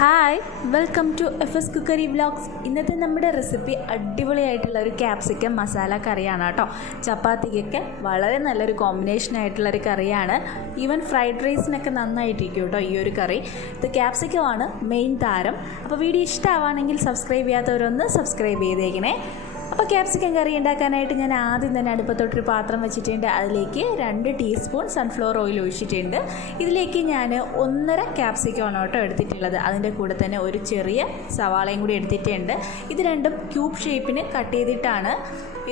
Hi, welcome to FS cookery vlogs. ഇന്നത്തെ നമ്മുടെ recipe അടിപൊളിയായിട്ടുള്ള ഒരു ക്യാപ്സിക്കം മസാല കറിയാണ് കേട്ടോ. ചപ്പാത്തിക്കൊക്കെ വളരെ നല്ലൊരു കോമ്പിനേഷനായിട്ടുള്ളൊരു കറിയാണ്. ഈവൻ ഫ്രൈഡ് റൈസിനൊക്കെ നന്നായിട്ടിരിക്കും കേട്ടോ ഈ ഒരു കറി. ഇത് ക്യാപ്സിക്കമാണ് മെയിൻ താരം. അപ്പോൾ വീഡിയോ ഇഷ്ടമാവുകയാണെങ്കിൽ സബ്സ്ക്രൈബ് ചെയ്യാത്തവരൊന്ന് സബ്സ്ക്രൈബ് ചെയ്തേക്കണേ. അപ്പോൾ ക്യാപ്സിക്കം കറി ഉണ്ടാക്കാനായിട്ട് ഞാൻ ആദ്യം തന്നെ അടുപ്പത്തോട്ടൊരു പാത്രം വെച്ചിട്ടുണ്ട്. അതിലേക്ക് 2 ടീസ്പൂൺ സൺഫ്ലവർ ഓയിൽ ഒഴിച്ചിട്ടുണ്ട്. ഇതിലേക്ക് ഞാൻ 1.5 ക്യാപ്സിക്കമാണ് കേട്ടോ എടുത്തിട്ടുള്ളത്. അതിൻ്റെ കൂടെ തന്നെ ഒരു ചെറിയ സവാളയും കൂടി എടുത്തിട്ടുണ്ട്. ഇത് രണ്ടും ക്യൂബ് ഷേപ്പിന് കട്ട് ചെയ്തിട്ടാണ്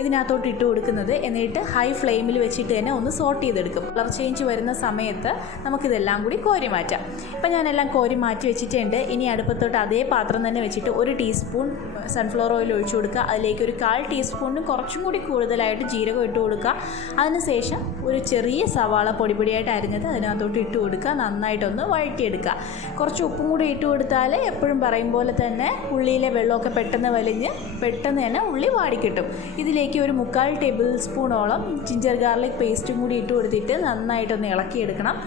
ഇതിനകത്തോട്ട് ഇട്ട് കൊടുക്കുന്നത്. എന്നിട്ട് ഹൈ ഫ്ലെയിമിൽ വെച്ചിട്ട് തന്നെ ഒന്ന് സോട്ട് ചെയ്തെടുക്കും. കളർ ചേഞ്ച് വരുന്ന സമയത്ത് നമുക്കിതെല്ലാം കൂടി കോരി മാറ്റാം. ഇപ്പം ഞാനെല്ലാം കോരി മാറ്റി വെച്ചിട്ടുണ്ട്. ഇനി അടുപ്പത്തോട്ട് അതേ പാത്രം തന്നെ വെച്ചിട്ട് 1 ടീസ്പൂൺ സൺഫ്ലവർ ഓയിൽ ഒഴിച്ചു കൊടുക്കുക. അതിലേക്ക് ഒരു 1/4 ടീസ്പൂണിന് കുറച്ചും കൂടി കൂടുതലായിട്ട് ജീരകം ഇട്ട് കൊടുക്കുക. അതിനുശേഷം ഒരു ചെറിയ സവാള പൊടിയായിട്ട് അരിഞ്ഞത് അതിനകത്തോട്ട് ഇട്ട് കൊടുക്കുക. നന്നായിട്ടൊന്ന് വഴറ്റിയെടുക്കുക. കുറച്ച് ഉപ്പും കൂടി ഇട്ട് കൊടുത്താൽ എപ്പോഴും പറയും പോലെ തന്നെ ഉള്ളിയിലെ വെള്ളമൊക്കെ പെട്ടെന്ന് വലിഞ്ഞ് പെട്ടെന്ന് തന്നെ ഉള്ളി വാടിക്കിട്ടും. ഇതിലേക്ക് ഒരു 1/4 ടേബിൾ സ്പൂണോളം ജിഞ്ചർ ഗാർലിക് പേസ്റ്റും കൂടി ഇട്ട് കൊടുത്തിട്ട് നന്നായിട്ടൊന്ന് ഇളക്കിയെടുക്കണം.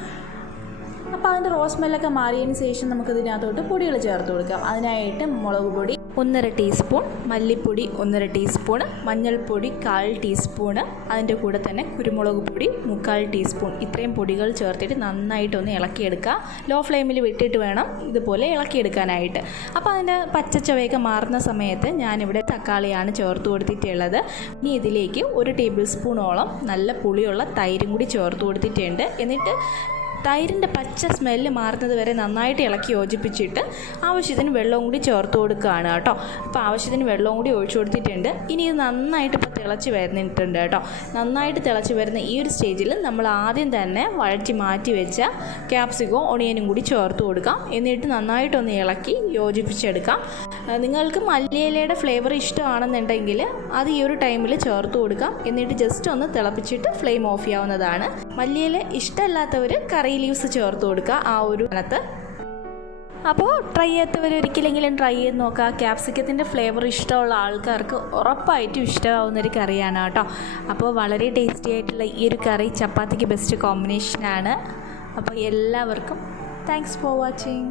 അപ്പോൾ അതിൻ്റെ റോസ് സ്മെല്ലൊക്കെ മാറിയതിന് ശേഷം നമുക്കിതിനകത്തോട്ട് പൊടികൾ ചേർത്ത് കൊടുക്കാം. അതിനായിട്ട് മുളക് പൊടി 1.5 ടീസ്പൂൺ, മല്ലിപ്പൊടി 1.5 ടീസ്പൂൺ, മഞ്ഞൾപ്പൊടി 1/4 ടീസ്പൂണ്, അതിൻ്റെ കൂടെ തന്നെ കുരുമുളക് പൊടി 3/4 ടീസ്പൂൺ. ഇത്രയും പൊടികൾ ചേർത്തിട്ട് നന്നായിട്ടൊന്ന് ഇളക്കിയെടുക്കുക. ലോ ഫ്ലെയിമിൽ വിട്ടിട്ട് വേണം ഇതുപോലെ ഇളക്കിയെടുക്കാനായിട്ട്. അപ്പോൾ അതിൻ്റെ പച്ചച്ചവയൊക്കെ മാറുന്ന സമയത്ത് ഞാനിവിടെ തക്കാളിയാണ് ചേർത്ത് കൊടുത്തിട്ടുള്ളത്. ഇനി ഇതിലേക്ക് 1 ടേബിൾ സ്പൂണോളം നല്ല പുളിയുള്ള തൈരും കൂടി ചേർത്ത് കൊടുത്തിട്ടുണ്ട്. എന്നിട്ട് തൈരിൻ്റെ പച്ച സ്മെല്ല് മാറുന്നത് വരെ നന്നായിട്ട് ഇളക്കി യോജിപ്പിച്ചിട്ട് ആവശ്യത്തിന് വെള്ളവും കൂടി ചേർത്ത് കൊടുക്കുകയാണ് കേട്ടോ. അപ്പോൾ ആവശ്യത്തിന് വെള്ളവും കൂടി ഒഴിച്ചു കൊടുത്തിട്ടുണ്ട്. ഇനി ഇത് നന്നായിട്ട് ഇപ്പോൾ തിളച്ച് വരുന്നിട്ടുണ്ട് കേട്ടോ. നന്നായിട്ട് തിളച്ച് വരുന്ന ഈ ഒരു സ്റ്റേജിൽ നമ്മൾ ആദ്യം തന്നെ വഴറ്റി മാറ്റി വെച്ച ക്യാപ്സിക്കവും ഒണിയനും കൂടി ചേർത്ത് കൊടുക്കാം. എന്നിട്ട് നന്നായിട്ടൊന്ന് ഇളക്കി യോജിപ്പിച്ചെടുക്കാം. നിങ്ങൾക്ക് മല്ലിയിലയുടെ ഫ്ലേവർ ഇഷ്ടമാണെന്നുണ്ടെങ്കിൽ അത് ഈ ഒരു ടൈമിൽ ചേർത്ത് കൊടുക്കാം. എന്നിട്ട് ജസ്റ്റ് ഒന്ന് തിളപ്പിച്ചിട്ട് ഫ്ലെയിം ഓഫ് ചെയ്യാവുന്നതാണ്. മല്ലിയില ഇഷ്ടമല്ലാത്തവർ കറി ലീവ്സ് ചേർത്ത് കൊടുക്കുക ആ ഒരു കണത്ത്. അപ്പോൾ ട്രൈ ചെയ്യാത്തവർ ഒരിക്കലെങ്കിലും ട്രൈ ചെയ്ത് നോക്കുക. ക്യാപ്സിക്കത്തിൻ്റെ ഫ്ലേവർ ഇഷ്ടമുള്ള ആൾക്കാർക്ക് ഉറപ്പായിട്ടും ഇഷ്ടമാവുന്നൊരു കറിയാണ് കേട്ടോ. അപ്പോൾ വളരെ ടേസ്റ്റി ആയിട്ടുള്ള ഈ ഒരു കറി ചപ്പാത്തിക്ക് ബെസ്റ്റ് കോമ്പിനേഷനാണ്. അപ്പോൾ എല്ലാവർക്കും താങ്ക്സ് ഫോർ വാച്ചിങ്.